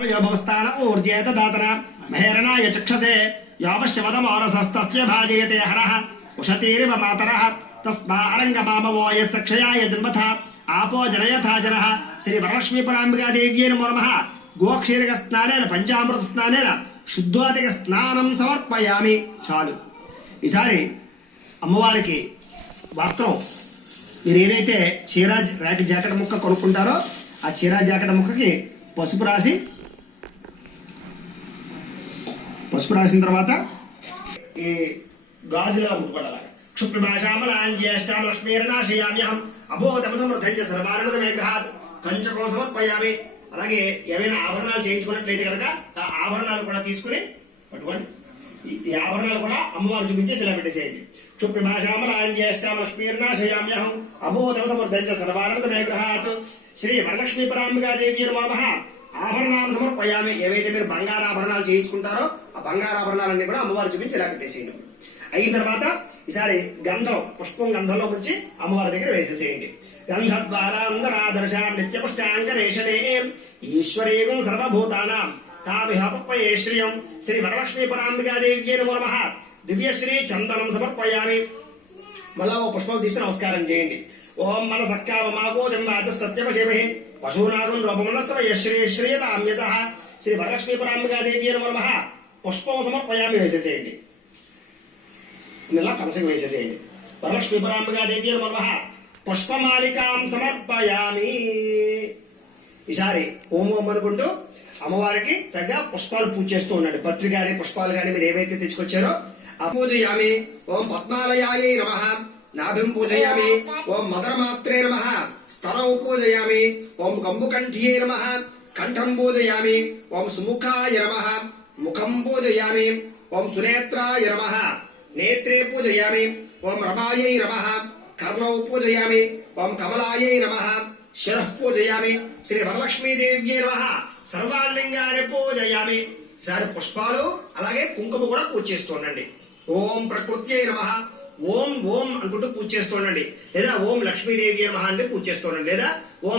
भवस्थान ऊर्जेत दातना महेरणाय चक्षसे यावश्यवदमानसस्तस्य भाजयते हरः उशतीरिव मातरः तस्मारङ्गमामवो यस्य क्षयाय जन्मथा आपो जनयथा जनः श्री वरलक्ष्मी पराम्बिका देव्यै नमो नमः गोक्षीरक स्नानेन पंचामृत स्नानेन शुद्धोदक स्नानं समर्पयामि చాలు ఈసారి అమ్మవారికి వస్త్రం మీరు ఏదైతే చీర ర్యాక్ జాకెట్ ముక్క కొనుక్కుంటారో ఆ చీర జాకెట్ ముక్కకి పసుపు రాసిన తర్వాత ఈ గాజులా ముట్టుకోవాలి क्षुप्रभाषामलाञ्ज्येष्टां लक्ष्मीर्नाशयाम्यहं अबोधम समृद्धञ्च सर्वानन्दमे गृहात् कंचको समर्पयामि అలాగే ఏమైనా ఆభరణాలు చేయించుకున్నట్లయితే కనుక ఆ ఆభరణాలు కూడా తీసుకుని పట్టుకోండి ఈ ఆభరణాలు కూడా అమ్మవారు చూపించి ఇలా పెట్టేసేయండి क्षुप्रभाषामलाञ्ज्येष्टां लक्ष्मीर्नाशयाम्यहं अबोधम समृद्धञ्च सर्वानन्दमे गृहात् శ్రీ వరలక్ష్మీ పరాంబికా దేవి నమో నమః ఆభరణాలు సమర్పయామి ఏవైతే మీరు బంగారు ఆభరణాలు చేయించుకుంటారో ఆ బంగారు ఆభరణాలన్నీ కూడా అమ్మవారు చూపించి ఇలా పెట్టేసేయండి అయిన తర్వాత ఈసారి గంధం పుష్పం గంధంలో ముంచి అమ్మవారి దగ్గర వేసేసేయండి గంధద్వారాంధరాదర్శాం నిత్యపుష్టాంగరేషణే ఈశ్వరీయం సర్వభూతానాం తామిహపప్పయే శ్రియం శ్రీ వరలక్ష్మీ పరాంబికా దేవ్యే నమో నమః దివ్యశ్రీ చందనం సమర్పయామి మళ్ళా ఓ పుష్పం తీసి నమస్కారం చేయండి ఓం మనసక్కామమాగోజం వాచ సత్యవశేమహి పశూనాగం రూపమనస్వ యశ్రీ శ్రీయతామ్యసః శ్రీ వరలక్ష్మీ పరాంబికా దేవ్యే నమో నమః పుష్పం సమర్పయామి వేసేసేయండి ఇలా కలసకి వేసేసేయండి వరలక్ష్మీ పరాంబికా దేవి నమో నమః పుష్పమాలికాం సమర్పయామి ఈసారి ఓం ఓం అనుకుంటూ అమ్మవారికి చక్కగా పుష్పాలు పూజ చేస్తూ ఉండండి పత్రి కానీ పుష్పాలు కానీ మీరు ఏవైతే తెచ్చుకొచ్చారో ఆ పూజయామి ఓం పద్మాలయాయై నమః నాభిం పూజయామి ఓం మదరమాత్రే నమః స్తనౌ పూజయామి ఓం కంబుకంఠ్యై నమః కంఠం పూజయామి ఓం సుముఖాయ నమః ముఖం పూజయామి ఓం సునేత్రాయ నమః नेत्रे पूजयामि ओम रमायै नमः कर्णौ पूजयामि ओम कमलायै नमः शिरः पूजयामि श्री वरलक्ष्मी देव्यै नमः सर्वालिंगानि पूजयामि सारे पुष्पालु అలాగే కుంకుమ కూడా పూజ చేస్తుండండి ఓం ప్రకృత్యై నమః ఓం ఓం అనుకుంటూ పూజ చేస్తుండండి లేదా ఓం లక్ష్మీదేవి నమః అంటే పూజ చేస్తుండండి లేదా ఓం